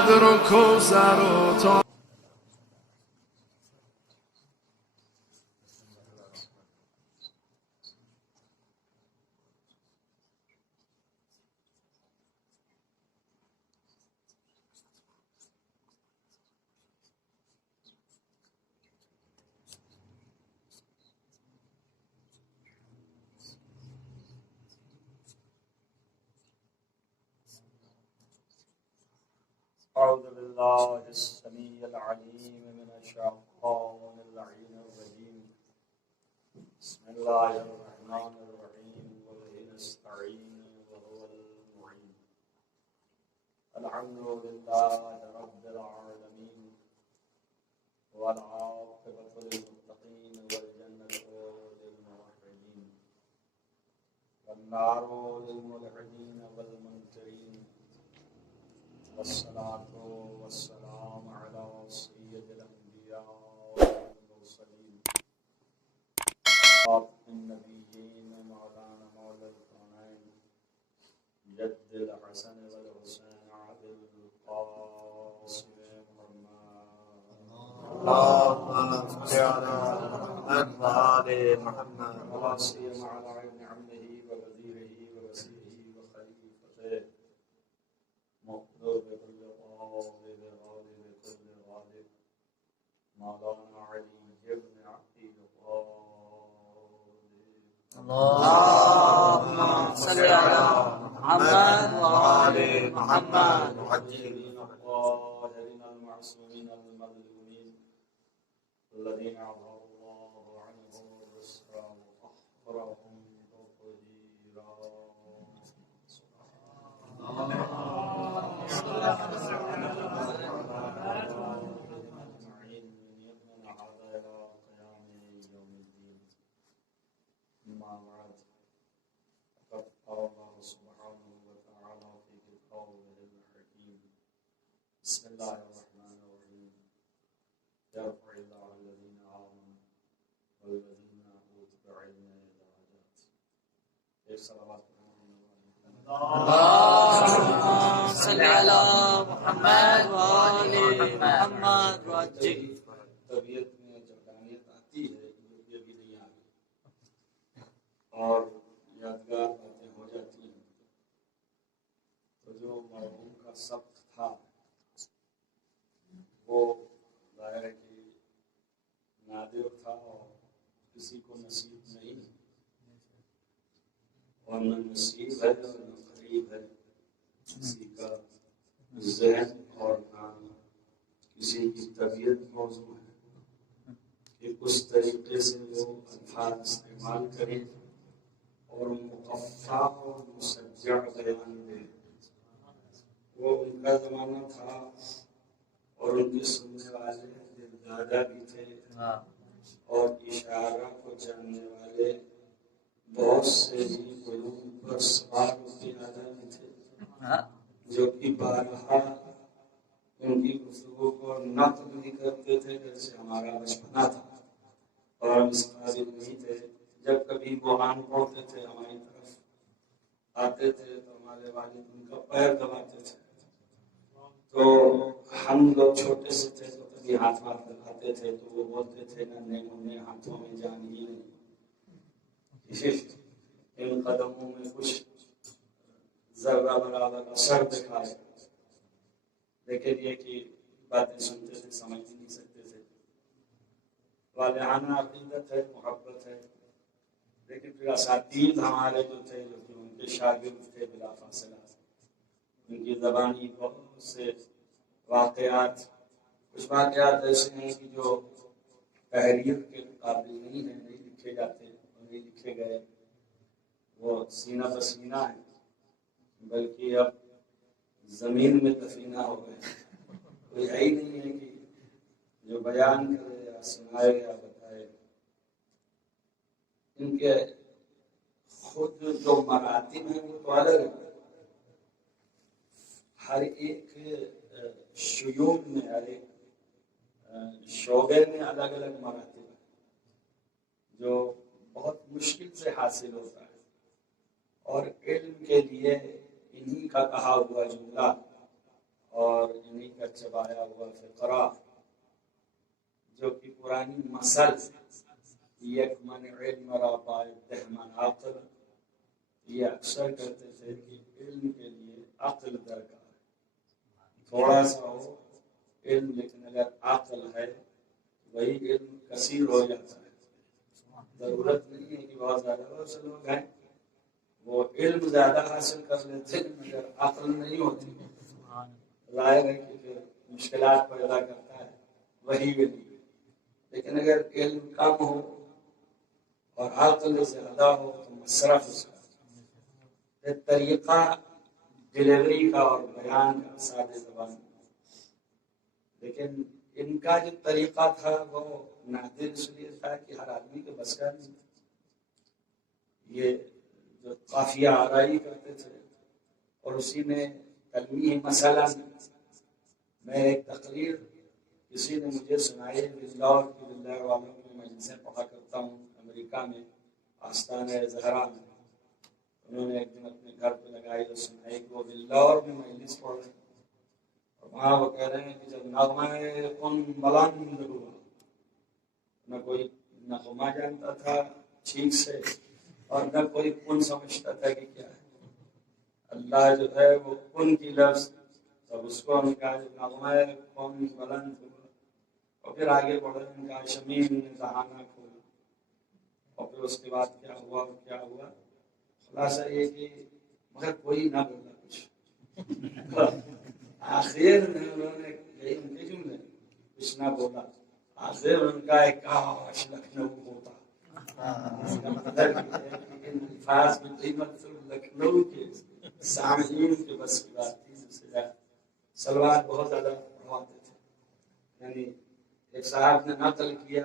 قدر و کوثر و تا أعوذ بالله السميع العليم من الشيطان اللعين الرجيم بسم الله الرحمن الرحيم وبه نستعين وهو المعين الحمد لله رب العالمين والعاقبة للمتقين والجنة للموحدين والنار للملحدين والمنكرين والصلاة والسلام على سيد الأنبياء والمرسلين خاتم النبيين مولانا مولى الكونين جد الحسن والحسين عبد القاسم محمد اللهم صل على محمد وآل محمد ولا سيما على ابن عمه ووزيره ووسيله وخليفته مقدور بكل غالب غالب بكل غالب مولانا علي بن عبد الغالب اللهم صل على محمد وآل محمد المعجلين الطاهرين المعصومين المظلومين الذين عفى الله عنهم الرسل وأخبرهم تطهيرا أجمعين من يوم هذا إلى قيام يوم الدين أما بعد فقد قال الله سبحانه وتعالى في كتابه الحكيم بسم الله الرحمن الرحيم يرفع الله الذين آمنوا والذين أوتوا العلم درجات ایک صلوات اللهم صل على محمد وآل محمد وعجل طبیعت میں جردانیت آتی ہے جو کہ ابھی نہیں آ گئی اور یادگار باتیں ہو جاتی ہیں تو جو مرحوم کا سبق تھا وہ ظاہر ہے کہ نادر تھا اور کسی کو نصیب نہیں اور نہ نصیب ہے اور نہ قریب ہے کسی کا ذہن اور نہ کسی کی طبیعت موضوع ہے کہ اس طریقے سے وہ الفاظ استعمال کریں اور مقفع اور مسجع بیان دے. وہ ان کا زمانہ تھا اور ان کے سننے والے دادا بھی تھے اور اشارہ کو جاننے والے بہت سے ہی علوم پر سوال کے دادا بھی تھے جو کہ بارہا ان کی گفتگو کو نقل بھی کرتے تھے جیسے ہمارا بچپنا تھا اور ہم اس قابل نہیں تھے. جب کبھی قرآن پڑھتے تھے ہماری طرف آتے تھے تو ہمارے والد ان کا پیر دباتے تھے تو ہم لوگ چھوٹے سے تھے تو کبھی ہاتھ دکھاتے تھے تو وہ بولتے تھے ننے منے ہاتھوں میں جان ہی نہیں, ان قدموں میں کچھ ذرہ برابر اثر دکھائے, لیکن یہ کہ باتیں سنتے تھے سمجھ نہیں سکتے تھے. والہانہ عقیدت ہے, محبت ہے, لیکن پھر اساتید ہمارے جو تھے جو کہ ان کے شاگرد تھے بلا فاصلہ ان کی زبانی بہت سے واقعات, کچھ واقعات ایسے ہیں کہ جو تحریر کے قابل نہیں ہیں, نہیں لکھے جاتے اور نہیں لکھے گئے, وہ سینہ بسینہ ہیں بلکہ اب زمین میں دفینہ ہو گئے. کوئی ہے ہی نہیں ہے کہ جو بیان کرے یا سنائے یا بتائے. ان کے خود جو مراتب ہیں وہ تو الگ ہیں, ہر ایک شیوخ میں ہر ایک شعبے میں الگ الگ مراتب ہیں جو بہت مشکل سے حاصل ہوتا ہے. اور علم کے لیے انہی کا کہا ہوا جملہ اور انہیں کا چبایا ہوا فقرہ جو کہ پرانی مثل یک من علم را پائے دہمن عقل، یہ اکثر کہتے تھے کہ علم کے لیے عقل درکار ہے، تھوڑا سا ہو علم لیکن اگر عقل ہے وہی علم کثیر ہو جاتا ہے۔ ضرورت نہیں ہے کہ بہت زیادہ بہت سے لوگ ہیں وہ علم زیادہ حاصل کر لیتے ہیں مگر عقل نہیں ہوتی، ظاہر ہے کہ پھر مشکلات پیدا کرتا ہے وہی علم۔ لیکن اگر علم کم ہو اور عقل زیادہ ہو تو مصرف اس کا طریقہ ڈلیوری کا اور بیان کا سادہ زبان میں، لیکن ان کا جو طریقہ تھا وہ نادر اس لیے تھا کہ ہر آدمی کے بس کا نہیں تھا۔ یہ جو قافیہ آرائی کرتے تھے اور اسی میں تلمیح مسئلہ میں ایک تقریر کسی نے مجھے سنائی، بلّہ کی بلّہ والوں میں مجلسیں پڑھا کرتا ہوں امریکہ میں آستانہ زہرا میں، انہوں نے ایک دن اپنے گھر پہ لگائی اور سنائی کہ وہ بلّہ میں مجلس پڑھ رہے ہیں اور وہاں وہ کہہ رہے ہیں کہ جب نغمہ کن بلند ہوا، نہ کوئی نغمہ جانتا تھا ٹھیک سے اور نہ کوئی کن سمجھتا تھا کہ کیا ہے۔ اللہ جو ہے وہ کن کی لفظ، تب اس کو ہم کہا جب نغمہ کن بلند ہوا اور پھر آگے بڑھے ان کا شمیم نے دہانہ کھولا اور پھر اس کے بعد کیا ہوا اور کیا ہوا، خلاصہ یہ کہ مگر کوئی نہ بولا کچھ۔ آخر میں انہوں نے یہی ان کے جملے کچھ نہ بولا، آخر ان کا ایک کاش لکھنؤ ہوتا، اس کا مطلب ان الفاظ میں قیمت لکھنؤ کے سامعین کے بس کی بات تھی، جس سے سلوات بہت زیادہ پڑھواتے تھے۔ یعنی ایک صاحب نے نقل کیا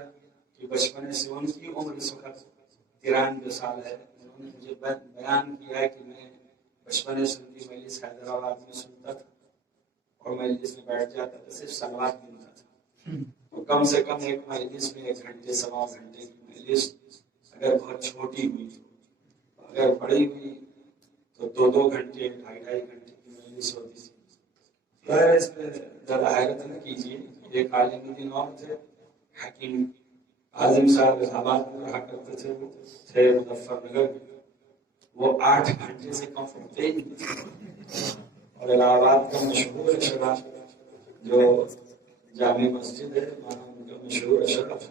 کہ بچپنے سے ان کی عمر اس وقت 93 سال ہے، انہوں نے مجھے بیان کیا ہے کہ میں بچپنے سے ان کی مجلس حیدرآباد میں سنتا تھا اور مجلس میں بیٹھ جاتا تھا، صرف سلوات گنتا تھا، اور کم سے کم ایک مجلس میں 1 گھنٹے سوا گھنٹے کی مجلس اگر بہت چھوٹی ہوئی، اگر بڑی ہوئی تو 2 گھنٹے 2.5 گھنٹے کی مجلس ہوتی تھی۔ ظاہر اس میں زیادہ حیرت نہ کیجیے، ایک عالم دین اور تھے حکیم اعظم صاحب الہٰباد میں رہا کرتے تھے، وہ تھے مظفر نگر، وہ 8 گھنٹے سے کم پڑھتے ہی نہیں تھے۔ اور الہ آباد کا مشہور اشراف جو جامع مسجد ہے وہاں ان کا مشہور اشراف،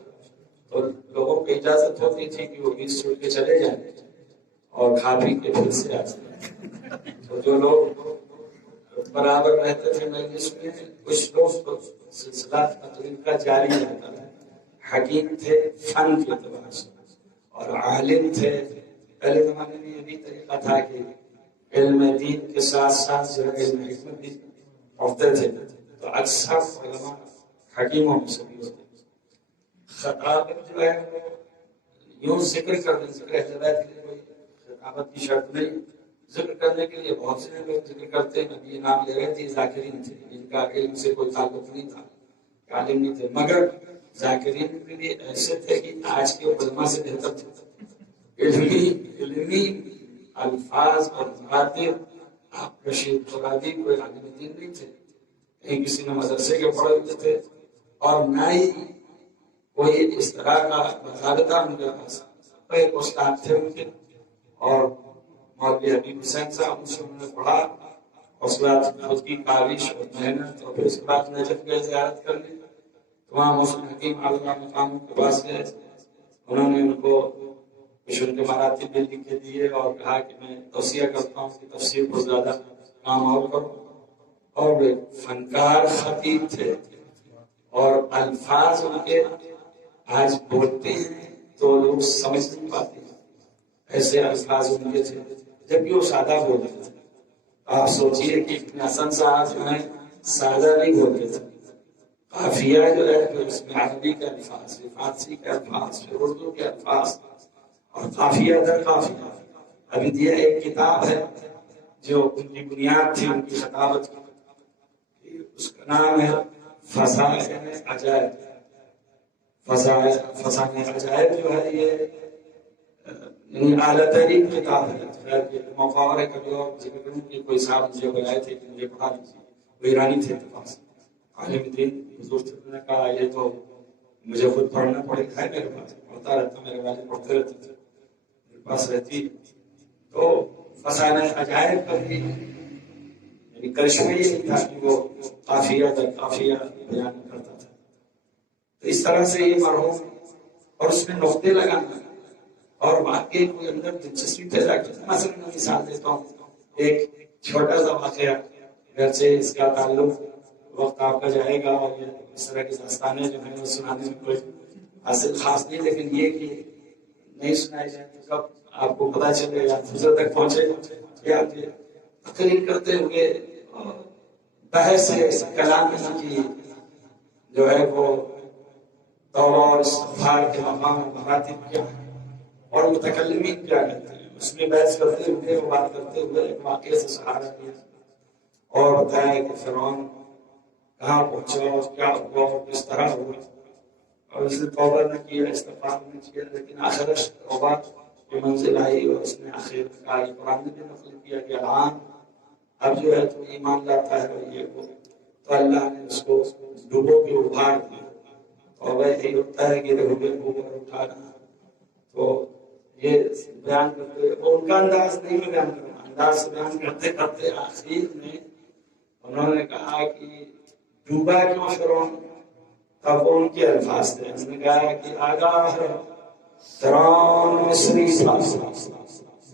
تو لوگوں کو اجازت ہوتی تھی کہ وہ 20 چھوڑ کے چلے جائیں اور کھا پی کے پھر سے آ جائیں۔ تو جو لوگ برابر رہتے تھے مجلس میں، کچھ لوگ تو سلسلہ تقریر کا جاری رہتا تھا۔ حکیم تھے فن کے اعتبار سے اور عالم تھے، پہلے زمانے میں یہ بھی طریقہ تھا کہ علم دین کے ساتھ ساتھ جو ہے علم حکمت بھی پڑھتے تھے، تو اکثر علماء حکیموں میں سے بھی ہوتے تھے۔ خطابت جو ہے وہ یوں ذکر کر دیں، ذکر اہل بیت کے لیے کوئی خطابت کی شرط نہیں، ذکر کرنے کے لیے بہت سے لوگ ذکر کرتے ہیں۔ ابھی یہ نام لے رہے تھے ذاکرین تھے، ان کا علم سے کوئی تعلق نہیں تھا، عالم نہیں تھے، مگر ذاکرین کے لیے ایسے تھے کہ آج کے علماء سے بہتر تھے۔ علمی الفاظ اور باتیں، آپ رشید قرادی کوئی عالم دین نہیں تھے، کہیں کسی نے مدرسے کے پڑھے ہوتے تھے اور نہ ہی کوئی اس طرح کا باضابطہ ان کے پاس، ایک استاد تھے ان کے، اور مولوی حبیب حسین صاحب ان سے انہوں نے پڑھا، اس کے بعد خود کی کاوش اور محنت، اور پھر اس کے بعد نجف گئے زیارت کرنے، وہاں محسن حکیم اعلیٰ مقاموں کے پاس گئے، انہوں نے ان کو کچھ ان کے مراتب بھی لکھ کے دیے اور کہا کہ میں توصیہ کرتا ہوں کہ تفسیر کو زیادہ کام اور کرو، اور وہ فنکار خطیب تھے اور الفاظ ان کے آج بولتے ہیں تو لوگ سمجھ نہیں پاتے، ایسے الفاظ ان کے تھے جبکہ وہ سادہ بولتے تھے۔ آپ سوچئے کہ حسن صاحب جو ہیں سادہ نہیں بولتے تھے، قافیہ جو ہے پھر اس میں عربی کے الفاظ، فارسی کے الفاظ، پھر اردو کے الفاظ، اور قافیہ در قافیہ۔ ابھی یہ ایک کتاب ہے جو ان کی بنیاد تھی ان کی خطابت کی، اس کا نام ہے فضائل عجائب۔ فضائل عجائب جو ہے یہ اعلیٰ ترین کتاب ہے۔ موقع ہے کبھی اور ذکر کروں کہ کوئی صاحب مجھے بلائے تھے کہ مجھے پڑھا دیجیے، وہ ایرانی تھے عالم دین، حضور سے نے کہا یہ تو مجھے خود پڑھنا پڑے گا، میرے پاس پڑھتا رہتا، میرے والد پڑھتے رہتے تھے میرے پاس رہتی، تو فسانہ عجائب کبھی یعنی کرشمہ یہ نہیں تھا کہ وہ قافیہ در قافیہ بیان کرتا تھا. تو اس طرح سے یہ مرحوم اور اس میں نقطے لگانا اور واقعے کو اندر دلچسپی پیدا کرنا. مثلا میں مثال دیتا ہوں، ایک چھوٹا سا واقعہ گھر سے اس کا تعلق وقت آپ کا جائے گا اور یہ اس طرح کی داستانیں جو ہیں وہ سنانے میں کوئی حاصل خاص نہیں، لیکن یہ کہ نہیں سنائی جائے تو کب آپ کو پتا چلے یا حضرت تک پہنچے یا تقریر کرتے ہوئے بحث کلام کی جو ہے وہ توبہ اور استغفار کے مقام و مراتب کیا ہے اور متکلمین کیا کہتے ہیں، اس میں بحث کرتے ہوئے وہ بات کرتے ہوئے ایک واقعے سے سہارا دیا اور بتایا کہ فرعون کہاں پہنچا اور کیا ہوا اور کس طرح ہوا، اور اس نے توبہ نہ کیا، استغفار نہ کیا، لیکن آخر توبہ کی منزل آئی اور اس نے آخر کہا، یہ قرآن نے بھی نقل کیا کہ الان اب جو ہے تو ایمان لاتا ہے اور یہ وہ، تو اللہ نے اس کو ڈوبو کے ابھار دیا. توبہ یہی ہوتا ہے کہ ڈوبے کو اٹھانا. تو یہ بیان کرتے وہ ان کا انداز نہیں میں بیان کروں، انداز بیان کرتے کرتے آخر میں انہوں نے کہا کہ ڈوبا کیوں فرعون؟ تب ان کے الفاظ تھے، انہوں نے کہا کہ آگاہ فرعون مصری تھا،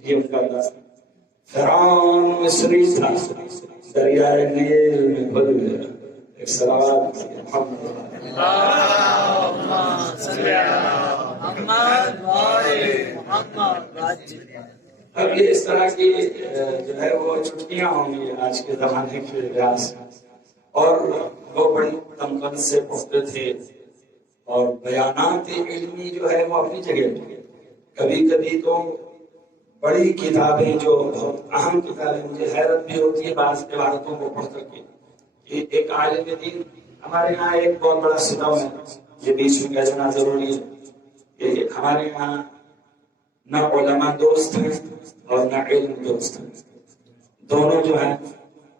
یہ ان کا انداز تھا، فرعون مصری تھا، دریائے نیل میں کھل گیا. ایک صلوات اللهم صل على محمد وآل محمد. اب یہ اس طرح کی جو ہے وہ چھٹیاں ہوں گی آج کے زمانے کے لحاظ سے، اور وہ بڑی تمکن سے پڑھتے تھے اور بیانات علمی جو ہے وہ اپنی جگہ پہ. کبھی کبھی تو بڑی کتابیں جو بہت اہم کتابیں، مجھے حیرت بھی ہوتی ہے بعض عبارتوں کو پڑھ کر کے. ایک عالم دین ہمارے یہاں ایک بہت بڑا ستم ہے، یہ بیچ میں کہہ دینا ضروری ہے کہ ہمارے یہاں نہ علماء دوست ہیں اور نہ علم دوست ہیں، دونوں جو ہیں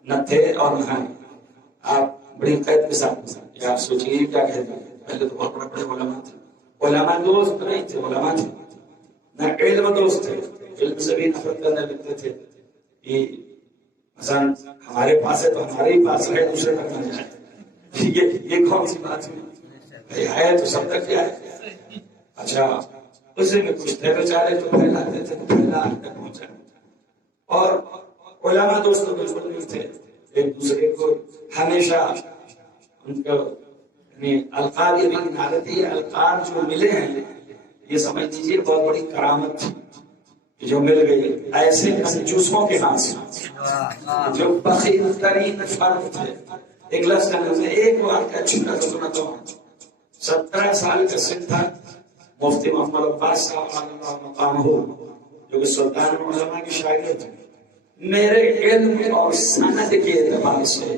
نہ تھے اور نہ ہیں. آپ بڑی قید کے ساتھ آپ سوچیے کیا کہتے ہیں، پہلے تو بہت بڑے بڑے علماء تھے، علماء دوست نہیں تھے، علماء تھے، نہ علم دوست تھے، علم سے بھی نفرت کرنے لگتے تھے کہ مثلا ہمارے پاس ہے تو ہمارے ہی پاس ہے، دوسرے تک نہ جائے. یہ کون سی بات ہے؟ ہے تو سب تک کیا ہے. اچھا اسے میں کچھ تھے بیچارے جو پھیلاتے تھے تو پھیلا تک پہنچا، اور علماء دوست تو بالکل نہیں تھے. ایک دوسرے کو ہمیشہ ان کو یعنی القاب یہ بھی نارتی ہے، القاب جو ملے ہیں یہ سمجھ لیجیے بہت بڑی کرامت تھی جو مل گئی ایسے کنجوسوں کے ہاتھ سے جو بخیل ترین فرد تھے. ایک لفظ میں ایک واقعہ چھوٹا سا سناتا ہوں. 17 سال کا سن تھا، مفتی محمد عباس صاحب مقام ہو جو کہ سلطان علماء کی شاگرد تھے. میرے علم اور سند کے اعتبار سے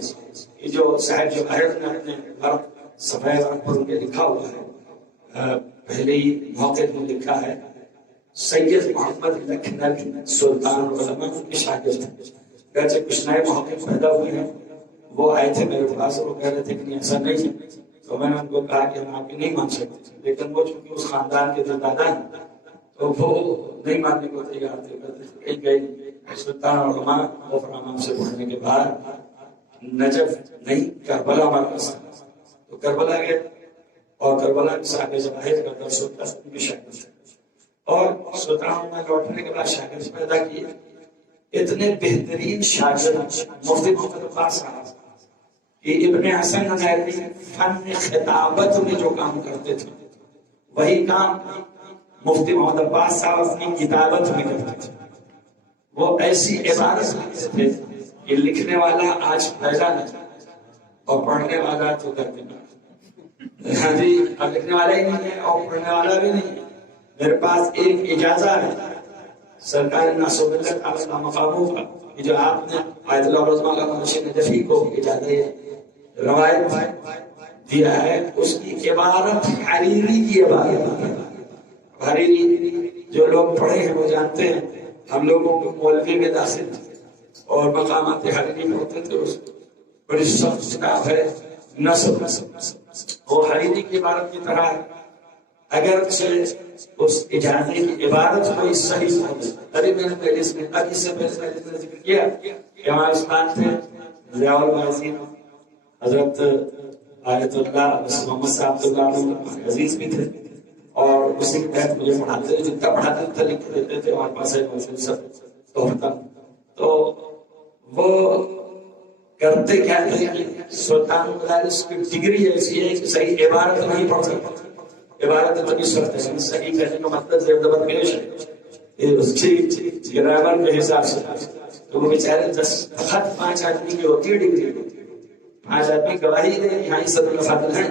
یہ جو صاحب جواہر نے اپنے ورق صفحہ ورق پر کے لکھا ہوا ہے، پہلے ہی موقع میں لکھا ہے سید محمد لکھنوی سلطان علماء کی شاگرد تھے. گرچہ کچھ نئے موقع پیدا ہوئے ہیں، وہ آئے تھے میرے پاس، وہ کہہ رہے تھے کہ ایسا نہیں ہے، تو میں نے ان کو کہا کہ ہم آپ کی نہیں مان سکتے، لیکن وہ چونکہ اس خاندان کے جو دادا ہیں تو وہ نہیں ماننے کو تیار تھے. ایک گئی سلطان علماء غفران سے پڑھنے کے بعد نجف نہیں کربلا مرکز تھا، تو کربلا گئے اور کربلا کے ساتھ جواہر کا درس ہوتا ہے، ان کی شاگرد تھے. اور سلطان علماء لوٹنے کے بعد شاگرد پیدا کیے. اتنے بہترین شاگرد مفتی محمد عباس صاحب کہ ابن حسن نظری فن خطابت میں جو کام کرتے تھے وہی کام مفتی محمد عباس صاحب اپنی کتابت میں کرتے تھے. وہ ایسی عبارت لکھتے تھے کہ لکھنے والا آج پیدا نہیں اور پڑھنے والا تو درمیان. ہاں جی، اب لکھنے والا ہی نہیں ہے اور پڑھنے والا بھی نہیں ہے. میرے پاس ایک اجازہ ہے سرکار ناصر اللہ تعالیٰ کا مقاموں کا کہ جو آپ نے آیت اللہ رضوان اللہ منشی نجفی کو اجازت روایت دیا ہے، اس کی عبارت حریری کی عبارت ہے. حریری جو لوگ پڑھے ہیں وہ جانتے ہیں، ہم لوگوں کو مولوی میں داخل اور مقامات حریری میں ہوتے تھے. بڑی سخت کتاب ہے نصب. وہ حریری کی عبارت کی طرح ہے. اگرچہ اس اجازے کی عبارت کوئی صحیح نہیں. ابھی میں نے پہلے اس میں ابھی سے پہلے ذکر کیا کہ ہمارے استاد تھے ضیاء المعزین حضرت آیت اللہ محمد صاحب اللہ عزیز بھی تھے، اور اسی کے تحت مجھے پڑھاتے تھے. جتنا پڑھاتے تھے لکھ دیتے تھے ہمارے پاس تحفہ. تو وہ کرتے کیا تھے کہ سلطان مدارس کی ڈگری ایسی ہے کہ صحیح عبارت نہیں پڑھ سکتے. عبارت اتنی سخت ہے، صحیح کہنے کا مطلب زیادہ پیش ہے اس کی گرامر کے حساب سے. تو وہ بیچارے 10 خط 5 آدمی کی ہوتی ہے ڈگری، 5 آدمی گواہی دے یہاں صدر الفاضل ہیں.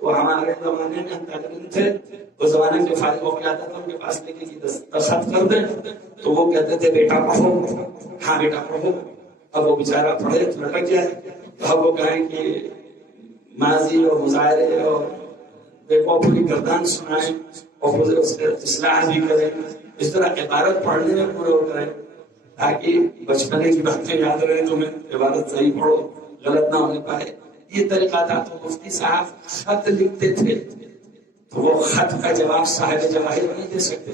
تو ہمارے زمانے میں تعلیم تھے، اس زمانے کے فارغ ہو جاتا تھا ان کے پاس لکھے کہ دستخط کر دیں تو وہ کہتے تھے بیٹا پڑھو. ہاں بیٹا پڑھو. اب وہ بیچارہ پڑھے تو لٹک جائے. تو اب وہ کہیں کہ ماضی اور مظاہرے اور دیکھو پوری گردان سنائیں اور اس کے اصلاح بھی کریں. اس طرح عبارت پڑھنے میں پورے ہو کریں تاکہ بچپنے کی باتیں یاد رہے. تمہیں عبارت صحیح پڑھو، غلط نہ ہونے پائے. یہ طریقہ تھا. تو مفتی صاحب خط لکھتے تھے تو وہ خط کا جواب صاحب جواہر نہیں دے سکتے.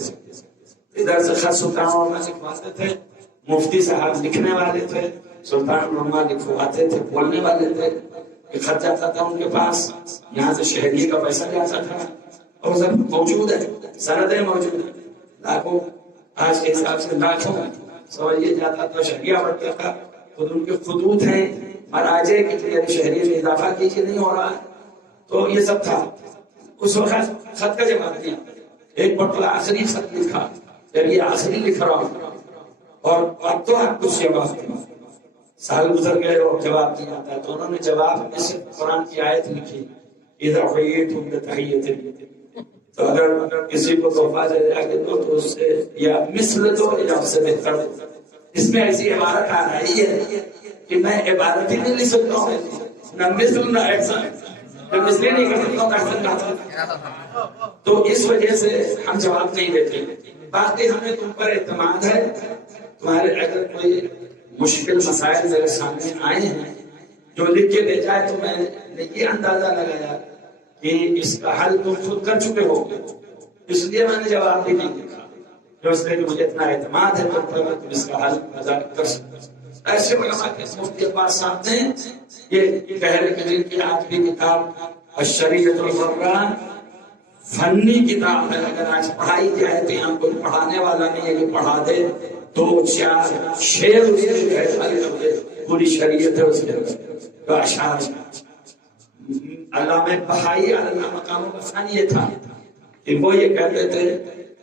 ادھر سے خط سلطان علماء لکھواتے تھے، مفتی صاحب لکھنے والے تھے، سلطان علماء لکھواتے تھے، بولنے والے تھے. خط جاتا تھا ان کے پاس، یہاں سے شہریے کا پیسہ جاتا تھا اور سب موجود ہے، سندیں موجود ہیں لاکھوں، آج کے حساب سے لاکھوں. سوال یہ جاتا تھا شہریہ بڑھتا تھا، خود ان کے خطوط ہیں مراجع کے لیے شہریے میں اضافہ کیجیے نہیں ہو رہا ہے. تو یہ سب تھا. اس وقت خط کا جواب دیا. ایک مرتبہ آخری خط لکھا، جب یہ آخری لکھ رہا ہوں اور اب تو آپ کچھ جواب دیا. سال گزر گئے اور جواب دیا جاتا ہے. تو انہوں نے جواب میں سے قرآن کی آیت لکھی اذا حییتم بتحیۃ. تو اگر کسی کو تحفہ دے جائے تو اس سے یا مثل دو یا اس سے بہتر دو. اس میں ایسی عبارت آ رہی ہے کہ میں عبارت ہی نہیں لکھ سکتا ہوں، نہ مثل نہ احسان. جب اس لیے نہیں کر سکتا ہوں احسان نہ سکتا. تو اس وجہ سے ہم جواب نہیں دیتے. باقی ہمیں تم پر اعتماد ہے. تمہارے اگر کوئی مشکل مسائل میرے سامنے آئے ہیں جو لکھ کے دے جائے تو میں نے یہ اندازہ لگایا کہ اس کا حل تم خود کر چکے ہو، اس لیے میں نے جواب بھی نہیں لکھا. جو اس لیے کہ مجھے اتنا اعتماد ہے تم اس کا حل کر سکتے. ایسے علماء کے مفتی عباس صاحب نے یہ پہلے جن کی آج بھی کتاب الشریعۃ القرآن فنی کتاب ہے. اگر آج پڑھائی جائے تو یہاں کوئی پڑھانے والا نہیں ہے کہ پڑھا دے 2-4 شعر اس کے پوری شریعت ہے اس کے اشعار. علامہ بہائی علامہ مقام الفن یہ تھا کہ وہ یہ کہتے تھے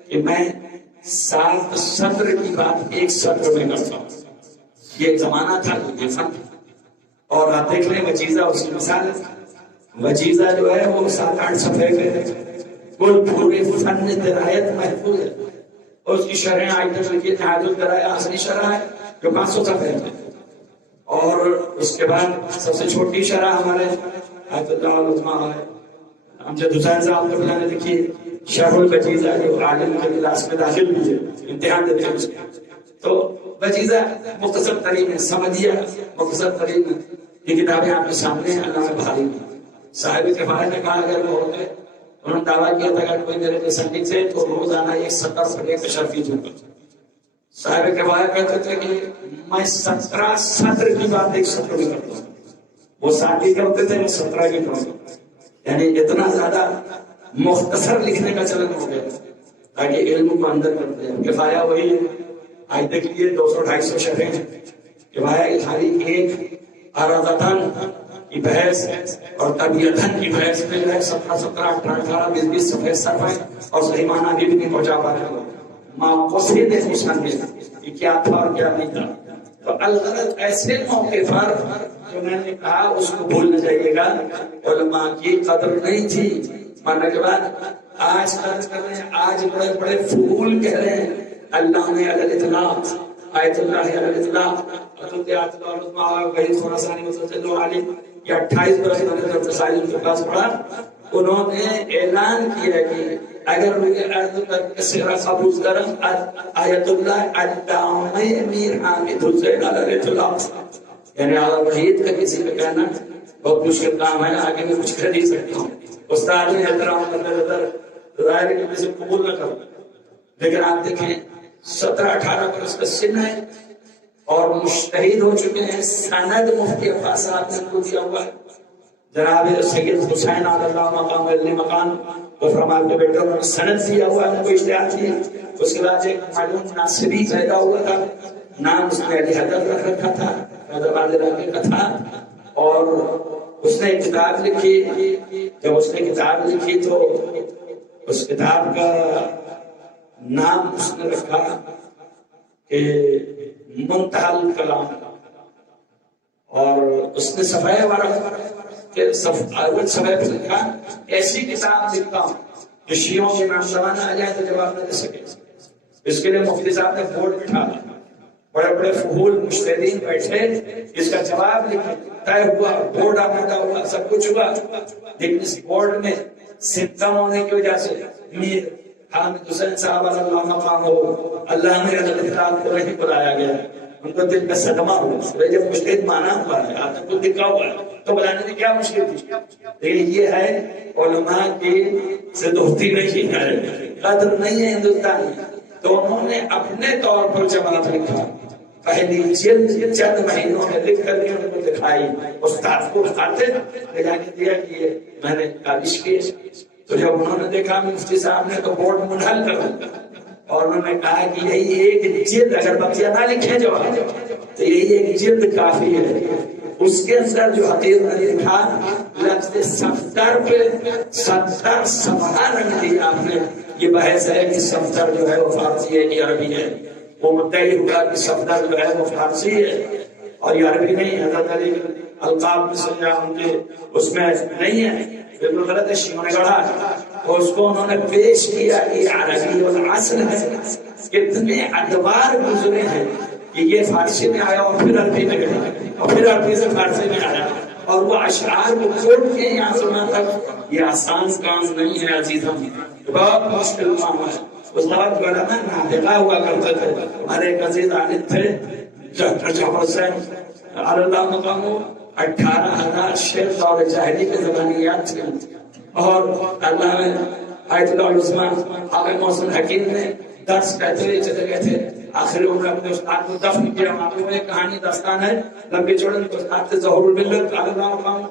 کہ میں 7 سطر کی بات 1 سطر میں کرتا ہوں. یہ ایک زمانہ تھا یہ فن. اور آپ دیکھ لیں وجیزہ اس کی مثال ہے. وجیزہ جو ہے وہ 7-8 صفحے پہ کوئی پورے فن درایت محفوظ ہے. اور اس کی شرح آج تک لکھی نہایت الدرایہ آخری شرح ہے جو 500 صفحے ہے. اور اس کے بعد سب سے چھوٹی شرح ہمارے آیت اللہ علماء ہے امجد حسین صاحب نے لکھی شرح الوجیزہ جو عالم کے کلاس میں داخل بھی ہے، امتحان دیتے ہیں اس کے. تو وجیزہ مختصر ترین ہے، سمجھیے مختصر ترین ہے. یہ کتابیں آپ کے سامنے ہیں. علامہ بہاری صاحب کفایت نے کہا اگر وہ ہوتے انہوں نے دعویٰ کیا تھا اگر کوئی میرے جیسا لکھے تو روزانہ 1 سطر پڑھنے کا شرفی جھوٹا. صاحب کفایت کہتے تھے کہ میں 17 سطر کی بات 1 سطر میں کرتا ہوں. وہ 7 کی کرتے تھے میں 17 کی کرتا ہوں. یعنی اتنا زیادہ مختصر لکھنے کا چلن ہو گیا تاکہ علم کو اندر کر دے. کفایہ وہی ہے. آج دیکھ لیے 200-250 شرحیں ہیں. کفایہ خالی ایک ارادتاً کی بحث اور طبیعتاً کی بحث میں جو ہے 17-18 صفحے صرف ہے اور صحیح معنی بھی نہیں پہنچا پا رہے ہو. ماقصد حسن میں یہ کیا تھا اور کیا نہیں تھا. تو الغرض ایسے موقع پر جو میں نے کہا اس کو بھول نہ جائیے گا. علماء کی قدر نہیں تھی ماننے کے بعد آج قدر کر رہے ہیں. آج بڑے بڑے فضول کہہ رہے ہیں اللہ نے علی الاطلاق آیت اللہ علی الاطلاق حضرت آیت اللہ وہی تھوڑا سا نہیں عالم یہ 28 برس میں نے جب رسائل کے پاس پڑھا انہوں نے اعلان کیا کہ اگر مجھے عرض کر سیرہ قبول کرم آیت اللہ علامہ امیر حامد حسین علی الاطلاق یعنی اعلیٰ وحید کا کسی کا کہنا بہت مشکل کام ہے، آگے میں کچھ کر نہیں سکتا ہوں، استاد نے احترام ظاہر ہے کہ کسی قبول نہ کروں، لیکن آپ دیکھیں 17-18 برس کا سن ہے اور مجتہد ہو چکے ہیں، سند مفتی عباس صاحب نے ان کو دیا ہوا ہے، جناب سید حسین علی اللہ مقام علی مکان وہ فرما کے بیٹے انہوں نے سند دیا ہوا ہے، ان کو اشتہار کیا۔ اس کے بعد ایک معلوم ناصری پیدا ہوا تھا، نام اس نے علی حضرت رکھ رکھا تھا، حیدرآباد علاقے کا تھا، اور اس نے کتاب لکھی۔ جب اس نے کتاب لکھی تو اس کتاب کا نام اس نے رکھا کہ منتہی الکلام، اور اس نے صفحہ ورق کے صفحے پر لکھا ایسی کتاب لکھتا ہوں کہ شیعوں کے نام زمانہ آ جائے تو جواب نہ دے سکے۔ اس کے لیے مفتی صاحب نے بورڈ بٹھا، بڑے بڑے فہول مجتہدین بیٹھے، اس کا جواب لکھے، طے ہوا، بورڈ آمادہ ہوا، سب کچھ ہوا، لیکن اس بورڈ میں ستم ہونے کی وجہ سے میر حامد حسین صاحب اللہ مقام ہو اللہ نے اللہ کو نہیں بلایا گیا، ان کو دل میں صدمہ ہوا، جب مجتہد مانا ہوا ہے آپ کو دکھا ہوا ہے تو بلانے کی کیا مشکل تھی؟ لیکن یہ ہے علماء کی زدوستی نہیں ہے، قدر نہیں ہے ہندوستان میں، تو انہوں نے اپنے طور پر جواب لکھا، پہلی جلد چند مہینوں میں لکھ کر کے ان کو دکھائی، استاد کو دکھاتے لے جا کے دیا کہ یہ میں نے کاوش کی۔ تو جب انہوں نے دیکھا مفتی صاحب نے تو بورڈ منحل کر دیا، اور انہوں نے کہا کہ یہی ایک جلد اگر بقیہ نہ لکھے جواب تو یہی ایک جلد کافی ہے۔ اس کے اندر جو حقیق نے لکھا لفظ صفدر پہ 70 صفحہ رکھ دیا آپ نے۔ یہ بحث ہے کہ صفدر جو ہے وہ فارسی ہے کہ عربی ہے، وہ مدعی ہوا کہ صفدر جو ہے وہ فارسی ہے اور یہ عربی نہیں ہے، حضرت علی القاب میں سمجھا ان کے اس میں نہیں ہے، بالکل غلط ہے، شیعوں نے گڑھا، اور اس کو انہوں نے پیش کیا کہ عربی الاصل ہے۔ کتنے ادوار گزرے ہیں کہ یہ فارسی میں آیا اور پھر عربی میں گیا اور پھر عربی سے فارسی میں آیا، اور وہ اشعار کو کھول کے یہاں سنا تک، یہ آسان کام نہیں ہے عزیزم، بہت مشکل کام ہے۔ اس وقت علماء نابغہ ہوا کرتے تھے، ہمارے ایک عزیز عالم تھے ڈاکٹر جعفر حسین اللہ مقام، 18,000 شعر دور جاہلی کے زبانیات تھے، اور اللہ نے آیت اللہ العظمہ حاکم محسن حکیم نے درس کہتے ہوئے چلے گئے تھے، آخری عمر اپنے استاد کو دفن کیا، وہاں پہ ایک کہانی داستان ہے لمبی چوڑی، استاد تھے ظہور الملت اللہ مقام،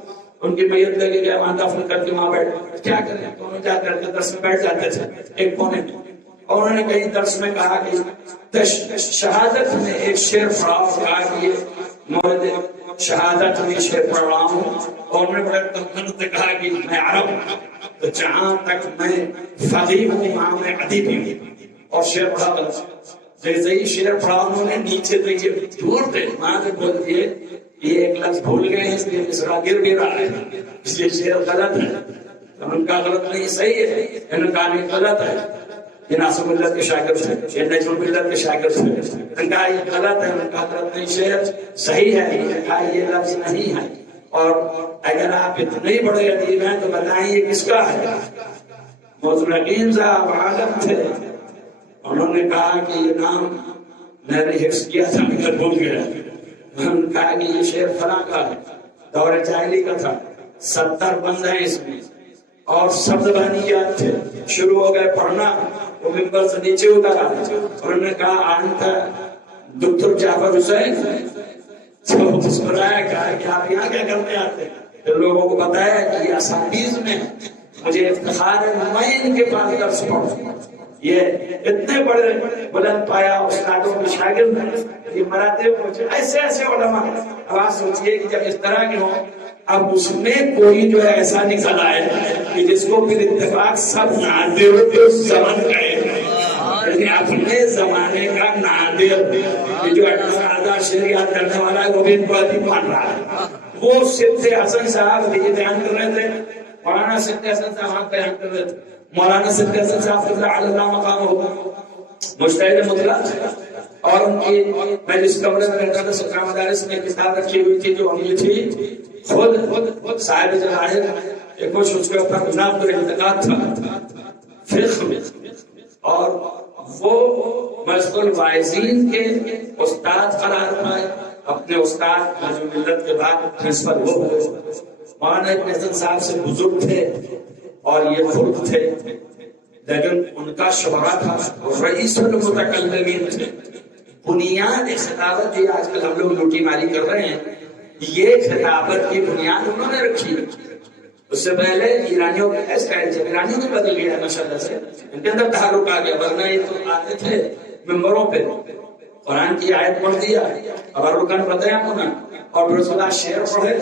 ان کی میت لگے گیا، وہاں دفن کر کے وہاں بیٹھ کیا کریں، دونوں جا کر کے درس میں بیٹھ جاتے تھے ایک کونے میں، اور انہوں نے کہیں درس میں کہا کہ شہادت میں ایک شعر پڑھا اور کہا کہ یہ مورد شہادت میں شعر پڑھ رہا ہوں، اور انہوں نے بڑے تمکن سے کہا کہ میں عرب ہوں، تو جہاں تک میں فقیہ ہوں وہاں میں ادیب ہوں، اور شعر پڑھا بس جیسے ہی شعر پڑھا انہوں نے نیچے تو یہ دور تھے وہاں سے بول دیے یہ ایک لفظ بھول گئے ہیں اس لیے مصرع گر بھی رہا ہے، اس لیے شعر غلط ہے۔ ان کا غلط نہیں صحیح ہے، ان کا نہیں غلط ہے، یہ ناصر ملت کے شاگرد تھے، یہ نجم ملت کے شاگرد تھے، ان کا یہ غلط ہے، ان کا غلط نہیں، شعر صحیح ہے، ان کا یہ لفظ نہیں ہے، اور اگر آپ اتنے بڑے ادیب ہیں تو بتائیں یہ کس کا ہے؟ محسن حکیم صاحب عالم تھے، انہوں نے کہا کہ یہ نام میں نے حفظ کیا تھا مگر بھول گیا، انہوں نے کہا کہ یہ شعر فلاں کا ہے، دور جاہلی کا تھا، 70 بند ہیں اس میں، اور سب زبانیات تھے، شروع ہو گئے پڑھنا، وہ ممبر سے نیچے اتر آئے، انہوں نے کہا آنتا دکتر جعفر حسین، تو مسکرایا کہا کہ آپ یہاں کیا کرنے آتے ہیں؟ پھر لوگوں کو بتایا کہ یہ اساتذہ میں مجھے افتخار ہے میں ان کے پاس درس پڑھوں، یہ اتنے بڑے بلند پایا استادوں کے شاگرد ہیں، یہ مراتب پہنچے، ایسے ایسے علماء۔ اب آپ سوچئے کہ جب اس طرح کے ہوں، اب اس میں کوئی جو ایسا نکل آئے کہ جس کو پھر اتفاق سب نادر سمجھ گئے، یعنی اپنے زمانے کا نادر، کہ جو 18,000 شریعت کرنے والا ہے وہ بھی ان کو ادیب مان رہا ہے۔ وہ سید حسن صاحب یہ بیان کر رہے تھے، مولانا سید حسن صاحب بیان کر رہے تھے، مولانا سید حسن صاحب اللہ مقام ہو مجتہد مطلق، اور ان کی میں جس کمرے میں رہتا تھا سکرہ مدارس میں کتاب رکھی ہوئی تھی جو ہم تھی، خود صاحب جواہر ایک کچھ اس کے اوپر نقد و انتقاد تھا فقہ میں، اور وہ مشغول الواعظین کے استاد قرار پائے، اپنے استاد حاج ملت کے بعد پرنسپل وہ ہوئے. مولانا ابن حسن صاحب سے بزرگ تھے اور یہ خود تھے، لیکن ان کا شعرا تھا، رئیس المتکلمین تھے. بنیاد خطابت جو آج کل ہم لوگ لوٹی ماری کر رہے ہیں، یہ خطابت کی بنیاد انہوں نے رکھی. اس سے پہلے ایرانیوں کا ایرانیوں نے بدل گیا ہے ماشاءاللہ سے، ان کے اندر تحرک آ گیا، ورنہ یہ تو آتے تھے ممبروں پہ قرآن کی آیت پڑھ دیا، اب رکن فتح ہونا، اور پھر اس کے بعد شعر پڑھے،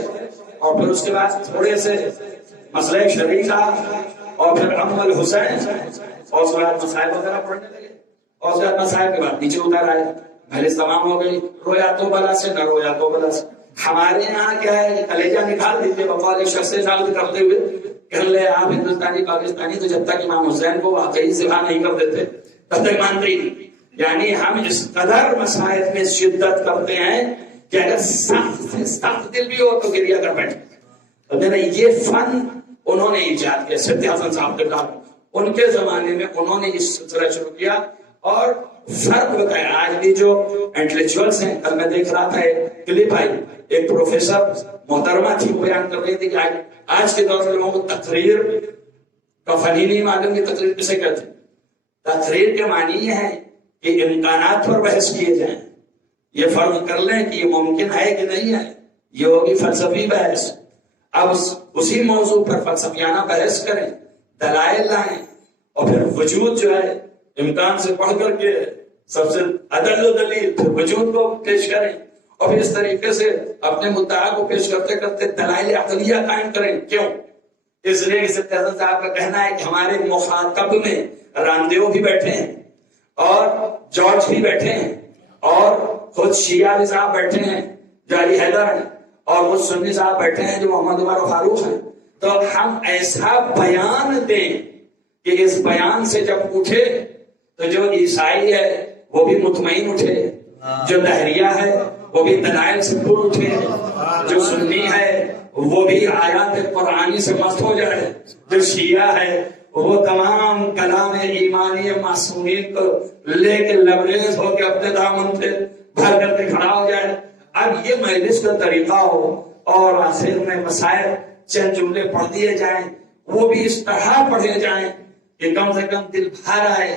اور پھر اس کے بعد تھوڑے سے مسئلہ شریعہ، اور پھر ام الحسین، اور اس کے بعد مسائل وغیرہ پڑھنے لگے، اور اس کے بعد مسائل کے بعد نیچے اتر آئے، مجلس تمام ہو گئی. رویا تو بلا سے نہ رویا تو بلا سے. ہمارے یہاں کیا ہے کہ کلیجہ نکال دیتے بقول شخص ثابت کرتے ہوئے کہ لے آپ ہندوستانی پاکستانی تو جب تک امام حسین کو واقعی ذبح نہیں کر دیتے تب تک مانتے ہی نہیں. یعنی ہم اس قدر مسائل میں شدت کرتے ہیں کہ اگر سخت سے سخت دل بھی ہو تو گریہ کر بیٹھے. تو میرا یہ فن انہوں نے ایجاد کیا، سید حسن صاحب کے کام ان کے زمانے میں انہوں نے اس سلسلہ شروع کیا اور فرق بتایا. آج بھی جو انٹلیکچوئلز ہیں، کل میں دیکھ رہا تھا ایک کلپ آئی، ایک پروفیسر محترمہ تھی، وہ بیان کر رہی تھی کہ آج کے دور میں لوگوں کو تقریر کا فن ہی نہیں معلوم کہ تقریر کسے کہتے ہیں. تقریر کے معنی یہ ہے کہ امکانات پر بحث کیے جائیں، یہ فرض کر لیں کہ یہ ممکن ہے کہ نہیں ہے، یہ ہوگی فلسفی بحث. اب اسی موضوع پر فلسفیانہ بحث کریں، دلائل لائیں، اور پھر وجود جو ہے امکان سے پڑھ کر کے سب سے عدل و دلیل پھر وجود کو پیش کریں، اور پھر اس طریقے سے اپنے مدعا کو پیش کرتے کرتے دلائل عقلیہ قائم کریں. کیوں؟ اس لیے سید حسن صاحب کا کہنا ہے کہ ہمارے مخاطب میں رام دیو بھی بیٹھے ہیں اور جارج بھی بیٹھے ہیں اور خود شیعہ بھی صاحب بیٹھے ہیں جو علی حیدر ہیں، اور وہ سنی صاحب بیٹھے ہیں جو محمد عمر فاروق ہیں. تو ہم ایسا بیان دیں کہ اس بیان سے جب اٹھے تو جو عیسائی ہے وہ بھی مطمئن اٹھے، جو دہریہ ہے وہ بھی دلائل سے پر اٹھے، جو سنی ہے وہ بھی آیات قرآنی سے مست ہو جائے، جو شیعہ ہے وہ تمام کلام ایمانی معصومین کو لے کے لبریز ہو کے اپنے دامن پہ بھر کر کے کھڑا ہو جائے. اب یہ مجلس کا طریقہ ہو اور آخر میں مسائل چند جملے پڑھ دیے جائیں، وہ بھی اس طرح پڑھے جائیں کہ کم سے کم دل بھر آئے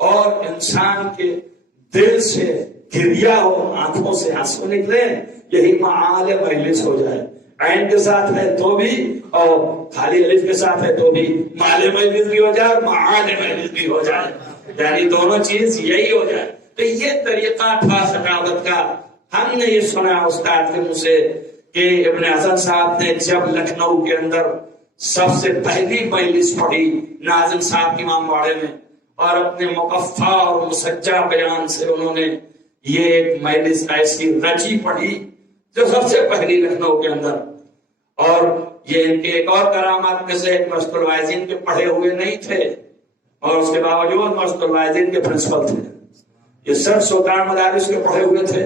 اور انسان کے دل سے گریہ ہو، آنکھوں سے آنسو نکلے. یہی معال مجلس ہو جائے. عین کے ساتھ ہے تو بھی اور خالی الف کے ساتھ ہے تو بھی مال مجلس بھی ہو جائے اور معال مجلس بھی ہو جائے، یعنی دونوں چیز یہی ہو جائے. تو یہ طریقہ تھا خطابت کا. ہم نے یہ سنا استاد کے منہ سے کہ ابن حسن صاحب نے جب لکھنؤ کے اندر سب سے پہلی مجلس پڑھی ناظم صاحب کی امام باڑے میں، اور اپنے مقفع اور مسجع بیان سے انہوں نے یہ ایک مجلس ایسی رچی پڑھی جو سب سے پہلی لکھنؤ کے اندر. اور یہ ان کے ایک اور کرامات میں سے ایک مشت الواعظین کے پڑھے ہوئے نہیں تھے، اور اس کے باوجود مشت الواعظین کے پرنسپل تھے. یہ سب سلطان مدارس کے پڑھے ہوئے تھے.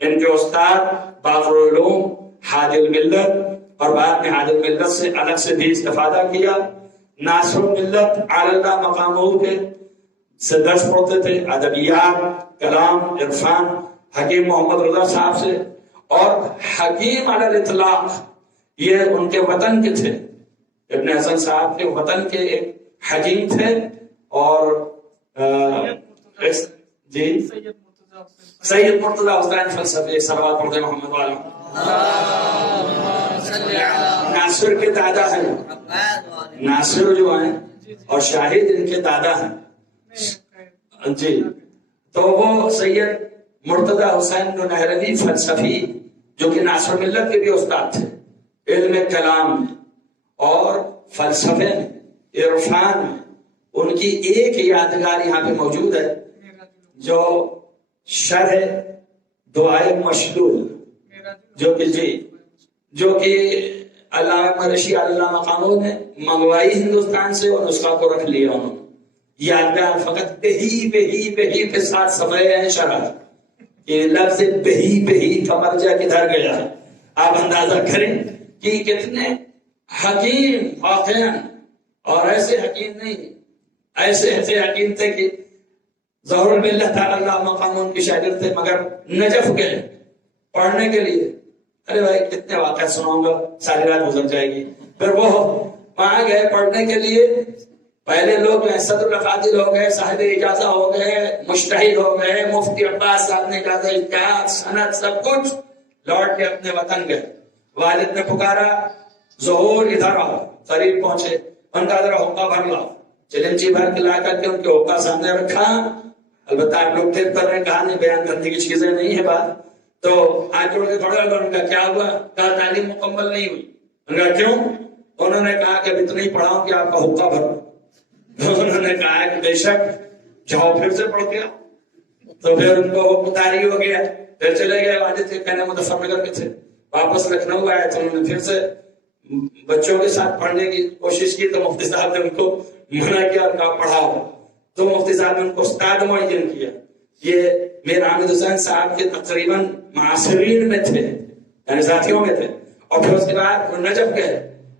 ان کے استاد باقر العلوم حاج الملت، اور بعد میں حاج الملت سے الگ سے بھی استفادہ کیا. ناصر الملت علی اللہ مقامہ کے سے درس پڑھتے تھے، ادبیات، کلام، عرفان، حکیم محمد رضا صاحب سے. اور حکیم علی الاطلاق یہ ان کے وطن کے تھے، ابن حسن صاحب کے وطن کے ایک حکیم تھے. اور جی سید مرتضی حسین فلسفی صلوات پڑھتے محمد والا. ناصر کے دادا ہیں، ناصر جو ہیں اور شاہد ان کے دادا ہیں جی. تو وہ سید مرتضی حسین نہروی فلسفی جو کہ ناصر ملت کے بھی استاد تھے، علم کلام میں اور فلسفے میں، عرفان میں. ان کی ایک یادگار یہاں پہ موجود ہے جو شرح دعائے مشلول جو کہ علامہ رشید اللہ مقاموں نے منگوائی ہندوستان سے، اور نسخہ کو رکھ لیا انہوں نے. یادگار فقط بہی پہ 7 صفحے ہیں شرح. یہ لفظ بہی کا مرجع کدھر گیا ہے آپ اندازہ کریں کہ کتنے حکیم واقعا، اور ایسے حکیم نہیں، ایسے حکیم تھے کہ ظہور باللہ تعالی اللہ مقام ان کے شاگرد تھے، مگر نجف گئے پڑھنے کے لیے. ارے بھائی کتنے واقعہ سناؤں گا, ساری رات گزر جائے گی. پھر وہ وہاں گئے پڑھنے کے لیے. پہلے لوگ صدر الفاضل ہو گئے, صاحب اجازہ ہو گئے, مجتہد ہو گئے, مفتی عباس صاحب نے اجازہ, اجتہاد, سند, سب کچھ لوٹ کے اپنے وطن گئے. والد نے پکارا, ظہور ادھر آؤ. قریب پہنچے, ان کا ذرا حقہ بھر لاؤ. چلنچی بھر کے لا کر کے ان کے حقہ سامنے رکھا. البتہ آپ لوگ ٹیپ کر رہے ہیں, کہانی بیان کرنے کی چیزیں نہیں ہے بات. تو ہاتھ جوڑ کے تھوڑا ان کا کیا ہوا, کہا تعلیم مکمل نہیں ہوئی. ان کا کیوں؟ انہوں نے کہا کہ اب اتنا ہی پڑھاؤں کہ آپ کا حقہ بھرو. انہوں نے کہا کہ بے شک, جاؤ پھر سے پڑھ کے آؤ. تو پھر ان کو حکم طاری ہو گیا, پھر چلے گئے. والد کے کہنے مظفر نگر کے تھے, واپس لکھنؤ آئے تو انہوں نے پھر سے بچوں کے ساتھ پڑھنے کی کوشش کی. تو مفتی صاحب نے ان کو منع کیا اور کہا پڑھاؤ. تو مفتی صاحب نے ان کو استاد معین کیا. یہ میر حامد حسین صاحب کے تقریباً معاصرین میں تھے, یعنی ساتھیوں میں تھے. اور پھر اس کے بعد وہ نجف گئے,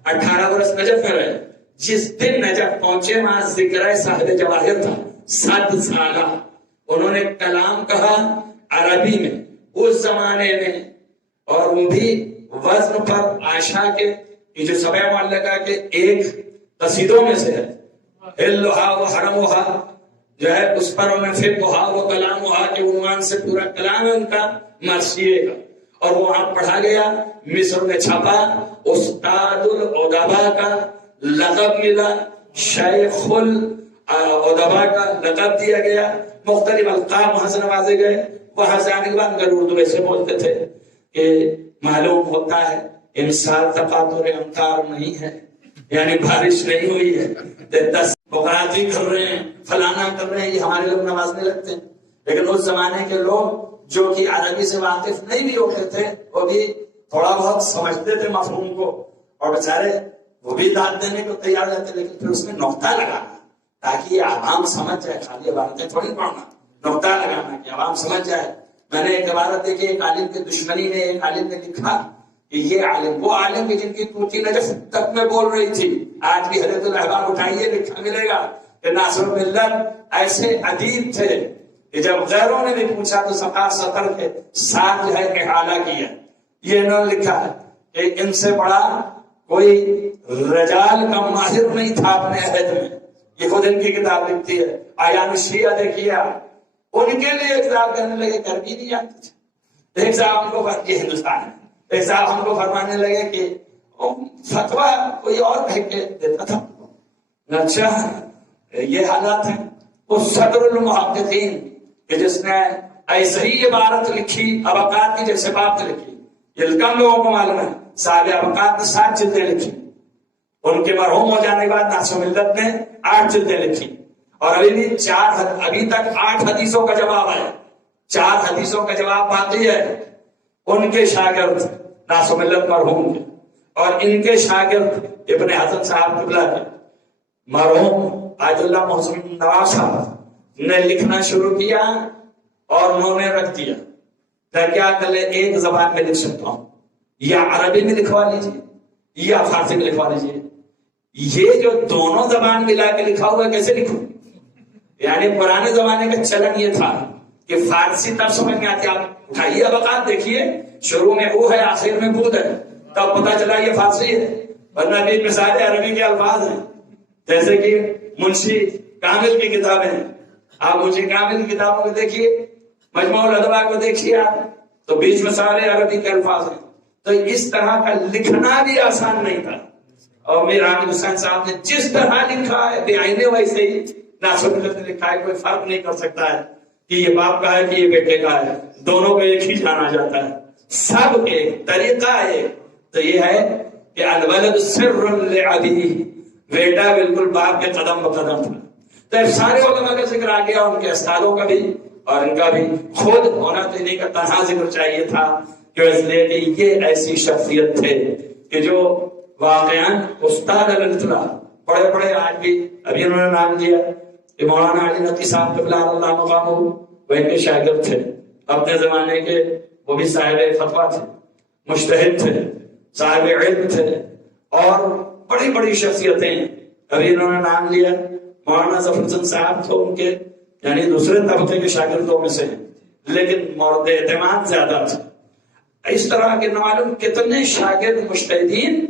18 برس نجف میں رہے. جس دن نجف پہنچے وہاں ذکر صاحب جواہر تھا, 7 سالہ. انہوں نے کلام کہا عربی میں اس زمانے میں, اور وہ بھی وزن پر عائشہ کے یہ جو سبع معلقہ کے ایک قصیدوں میں سے ہے. ہلھا و حرمھا جو ہے اس پر انہوں نے فقہا و کلامھا کے عنوان سے پورا کلام ہے ان کا مرثیے کا, اور وہ وہاں پڑھا گیا. مصر میں چھپا, استاد الادبا کا لقب ملا, شیخ الادبا کا لقب دیا گیا. مختلف القاب وہاں سے نوازے گئے. وہاں سے آنے کے بعد اگر اردو ایسے بولتے تھے کہ معلوم ہوتا ہے امسال تقاطر امطار نہیں ہے, یعنی بارش نہیں ہوئی ہے, 10 بغاتی کر رہے ہیں, فلانا کر رہے ہیں, یہ ہمارے لوگ نوازنے لگتے ہیں. لیکن اس زمانے کے لوگ جو کہ عربی سے واقف نہیں بھی ہوتے تھے, وہ بھی تھوڑا بہت سمجھتے تھے مفہوم کو, اور بیچارے وہ بھی داد دینے کو تیار رہتے. لیکن پھر اس میں نقطہ لگانا تاکہ یہ عوام سمجھ جائے, خالی عبارتیں تھوڑی پڑھنا, نقطہ لگانا کہ عوام سمجھ جائے. میں نے ایک عبارت دیکھی, ایک عالم کی دشمنی نے ایک عالم نے لکھا کہ یہ عالم وہ عالم کی جن کی توتی نجف تک میں بول رہی تھی. آج بھی حضرت الاحباب اٹھائیے, لکھا ملے گا کہ ناصر ملت ایسے ادیب تھے کہ جب غیروں نے بھی پوچھا تو سفار سطر کے ساتھ جو ہے احالہ کیا. یہ انہوں نے لکھا ہے کہ ان سے بڑا کوئی رجال کا ماہر نہیں تھا اپنے عہد میں. یہ خود ان کی کتاب لکھتی ہے. آیان الشیعہ دیکھیے, ان کے لیے کتاب کرنے لگے, کر بھی نہیں آتی تھی. ایک صاحب ہم کو, یہ ہندوستان ہے, ایک صاحب ہم کو فرمانے لگے کہ فتویٰ کوئی اور کہہ کے دیتا تھا. اچھا یہ حالات ہیں. اس صدر المحققین کہ جس نے ایسے ہی عبارت لکھی, ابقات کی جیسے بات لکھی, یہ کم لوگوں کو معلوم ہے. صاحب ابقات نے 7 جلدیں لکھی. ان کے مرحوم ہو جانے کے بعد ناصر ملت نے 8 جلدیں لکھی. اور ابھی بھی ابھی تک 8 حدیثوں کا جواب ہے, 4 حدیثوں کا جواب باقی ہے. ان کے شاگرد ناصر ملت مرحوم کے, اور ان کے شاگرد ابن حسن صاحب قبلہ کے مرحوم آیت اللہ محسن نواب صاحب نے لکھنا شروع کیا, اور انہوں نے رکھ دیا کہ کیا کل ایک زبان میں لکھ سکتا ہوں, یا عربی میں لکھوا لیجیے یا فارسی میں لکھوا لیجیے. یہ جو دونوں زبان ملا کے لکھا ہوا کیسے لکھوں؟ یعنی پرانے زمانے کا چلن یہ تھا کہ فارسی تب سمجھ میں آتی. آپ اٹھائیے ابقات دیکھیے, شروع میں او ہے, آخر میں بود ہے, تب پتا چلا یہ فارسی ہے. ورنہ بھی مثالیں عربی کے الفاظ ہیں, جیسے کہ منشی کامل کی کتابیں ہیں. آپ منشی کامل کی کتابوں کو دیکھیے, مجموع الادبا کو دیکھیے آپ, تو بیچ میں سارے عربی کے الفاظ ہیں. تو اس طرح کا لکھنا بھی آسان نہیں تھا. اور میر حامد حسین صاحب نے جس طرح لکھا ہے بے آئینے ویسے ہی ناصر ملت نے لکھا ہے. کوئی فرق نہیں کر سکتا ہے کہ یہ باپ کا ہے کہ یہ بیٹے کا ہے, دونوں کو ایک ہی جانا جاتا ہے, سب ایک, طریقہ ایک. تو یہ ہے کہ الولد سر لابیہ, بیٹا بالکل باپ کے قدم بقدم تھا. تو سارے علماء کا ذکر آ گیا, ان کے استادوں کا بھی اور ان کا بھی. خود ہونا تو انہیں کا تنہا ذکر چاہیے تھا, کہ اس لیے کہ یہ ایسی شخصیت تھے کہ جو واقعاً استاد اللہ بڑے بڑے, آج بھی ابھی انہوں نے نام دیا کہ مولانا علی نقی صاحب قبلہ اللہ مقامہ, وہ ان کے شاگرد تھے اپنے زمانے کے. وہ بھی صاحب فتویٰ تھے, مجتہد تھے, صاحب علم تھے, اور بڑی بڑی شخصیتیں. ابھی انہوں نے نام لیا مولانا ظفر حسن صاحب تو ان کے یعنی دوسرے طبقے کے شاگردوں میں سے, لیکن مورد اعتماد زیادہ تھے. اس طرح کے نہ معلوم کتنے شاگرد مجتہدین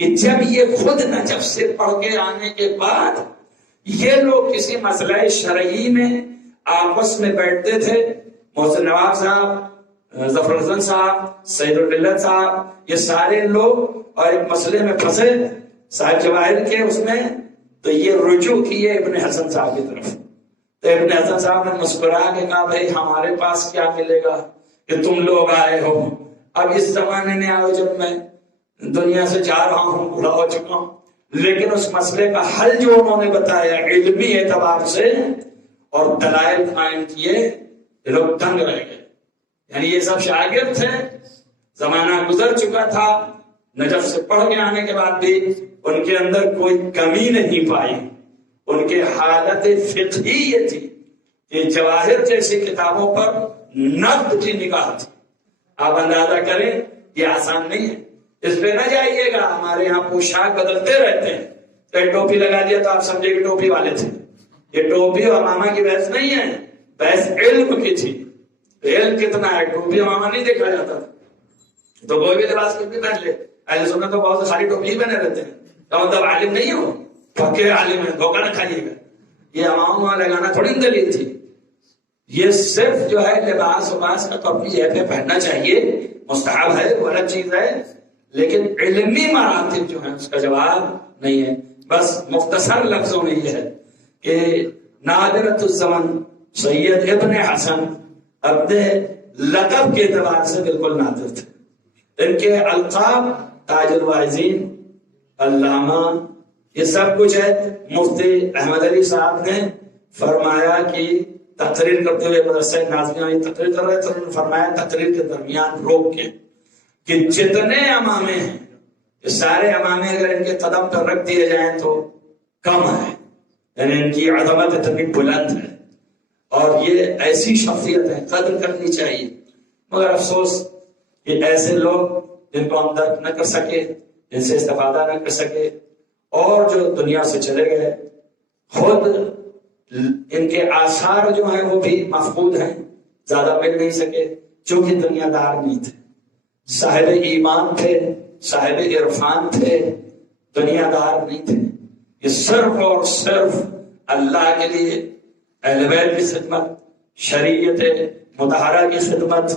کہ جب یہ خود نجف سے پڑھ کے آنے کے بعد یہ لوگ کسی مسئلہ شرعی میں آپس میں بیٹھتے تھے، محسن نواب صاحب، ظفر حسن صاحب، سید الملت صاحب، یہ سارے لوگ اور ایک مسئلے میں پھنسے صاحب جواہر کے اس میں، تو یہ رجوع کیے ابن حسن صاحب کی طرف. تو ابن حسن صاحب نے مسکرا کے کہا بھائی ہمارے پاس کیا ملے گا کہ تم لوگ آئے ہو. اب اس زمانے میں آئے جب میں دنیا سے جا رہا ہوں، بوڑھا ہو چکا ہوں، لیکن اس مسئلے کا حل جو انہوں نے بتایا علمی اعتبار سے اور دلائل قائم کیے، یہ لوگ دنگ رہ گئے. یعنی یہ سب شاگرد تھے، زمانہ گزر چکا تھا، نجف سے پڑھ کے آنے کے بعد بھی ان کے اندر کوئی کمی نہیں پائی. ان کے حالت فقہی یہ تھی کہ جواہر جیسی کتابوں پر نقد کی نگاہ تھی. آپ اندازہ کریں یہ آسان نہیں ہے. اس پہ نہ جائیے گا، ہمارے یہاں پوشاک بدلتے رہتے ہیں، تو ٹوپی لگا دیا تو آپ سمجھے کہ ٹوپی والے تھے. یہ ٹوپی اور امامہ کی بحث نہیں ہے، بحث علم کی تھی. علم کتنا ہے، ٹوپی امامہ نہیں دیکھا جاتا تھا. تو کوئی بھی لباس کبھی پہن لے، اہل سنت تو بہت ساری ٹوپی ہی پہنے رہتے ہیں، تو مطلب عالم نہیں ہو، پکے عالم ہے، دھوکہ نہ کھائیے گا. یہ امامہ لگانا تھوڑی دلیل تھی. یہ صرف جو ہے لباس وباس کا تو اپنی جگہ پہ پہننا چاہیے، مستحب ہے، وہ الگ چیز ہے، لیکن علمی مراتب جو ہیں اس کا جواب نہیں ہے. بس مختصر لفظوں میں یہ ہے کہ نادرۃ الزمن سید ابن حسن اپنے لقب کے اعتبار سے بالکل نادر تھے. ان کے القاب تاج الواعظین، علامہ، یہ سب کچھ ہے. مفتی احمد علی صاحب نے فرمایا کہ تقریر کرتے ہوئے مدرسہ ناظمیہ میں تقریر کر رہے تھے، انہوں نے فرمایا تقریر کے درمیان روک کے کہ جتنے امامے ہیں یہ سارے امامے اگر ان کے قدم پر رکھ دیے جائیں تو کم ہے. یعنی ان کی عظمت اتنی بلند ہے اور یہ ایسی شخصیت ہے، قدر کرنی چاہیے. مگر افسوس کہ ایسے لوگ جن کو ہم درک نہ کر سکے، جن سے استفادہ نہ کر سکے، اور جو دنیا سے چلے گئے، خود ان کے آثار جو ہیں وہ بھی مفقود ہیں، زیادہ مل نہیں سکے، چونکہ دنیا دار نہیں تھے، صاحب ایمان تھے، صاحب عرفان تھے، دنیا دار نہیں تھے. یہ صرف اور صرف اللہ کے لیے اہل بیت کی خدمت، شریعت مطہرہ کی خدمت،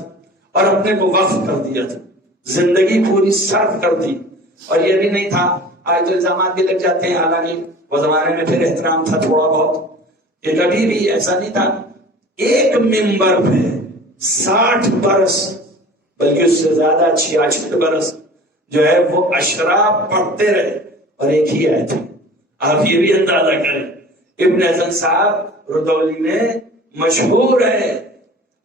اور اپنے کو وقف کر دیا تھا، زندگی پوری صرف کر دی. اور یہ بھی نہیں تھا، آج تو الزامات بھی لگ جاتے ہیں، حالانکہ وہ زمانے میں پھر احترام تھا تھوڑا بہت، کہ کبھی بھی ایسا نہیں تھا ایک ممبر پہ 60 برس بلکہ اس سے زیادہ 66 برس جو ہے وہ اشراف پڑھتے رہے اور ایک ہی آیت. آپ یہ بھی اندازہ کریں. ابن حسن صاحب ردولی میں مشہور ہے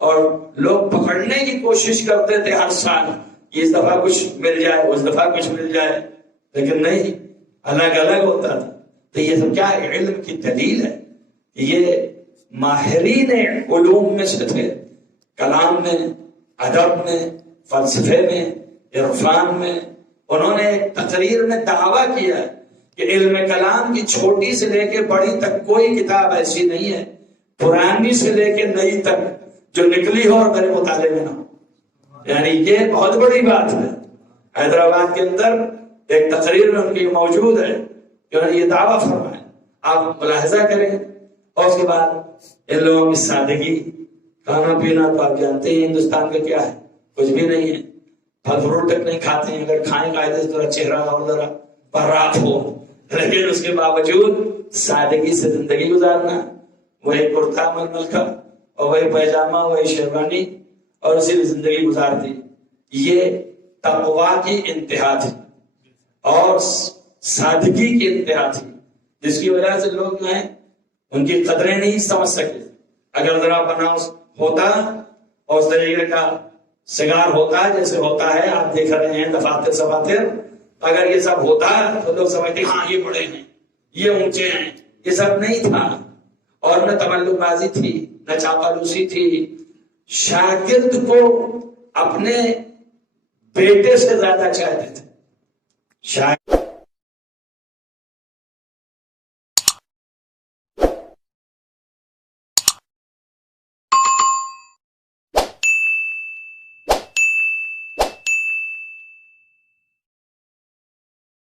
اور لوگ پکڑنے کی کوشش کرتے تھے ہر سال، اس دفعہ کچھ مل جائے، اس دفعہ کچھ مل جائے، لیکن نہیں، الگ الگ ہوتا تھا. تو یہ سب کیا ہے؟ علم کی دلیل ہے. یہ ماہرین علوم میں سے تھے، کلام میں، ادب میں، فلسفے میں، عرفان میں. انہوں نے تقریر میں دعویٰ کیا کہ علم کلام کی چھوٹی سے لے کے بڑی تک کوئی کتاب ایسی نہیں ہے، پرانی سے لے کے نئی تک، جو نکلی ہو اور میرے مطالعے میں نہ ہو. یعنی یہ بہت بڑی بات ہے. حیدرآباد کے اندر ایک تقریر میں ان کی موجود ہے کہ انہوں نے یہ دعویٰ فرمایا. آپ ملاحظہ کریں. اور اس کے بعد ان لوگوں کی سادگی، کھانا پینا تو آپ جانتے ہیں ہندوستان کا کیا ہے، کچھ بھی نہیں ہے. پھل فروٹ تک نہیں کھاتے ہیں، اگر کھائیں قاعدے سے ذرا چہرہ اور ذرا برات ہو، لیکن اس کے باوجود سادگی سے زندگی گزارنا. وہی کرتا ململ کا اور وہی پیجامہ، وہی شیروانی، اور اسی بھی زندگی گزارتی. یہ تقویٰ کی انتہا تھی اور سادگی کی انتہا تھی، جس کی وجہ سے لوگ جو ہیں ان کی قدریں نہیں سمجھ سکے. اگر ذرا بنا ہوتا اور اس طریقے کا سگار ہوتا جیسے ہوتا ہے، آپ دیکھ رہے ہیں دفاتر سفاتر، اگر یہ سب ہوتا تو لوگ سمجھتے ہاں یہ بڑے ہیں، یہ اونچے ہیں. یہ سب نہیں تھا، اور نہ تملک بازی تھی، نہ چاپلوسی تھی. شاگرد کو اپنے بیٹے سے زیادہ چاہتے تھے.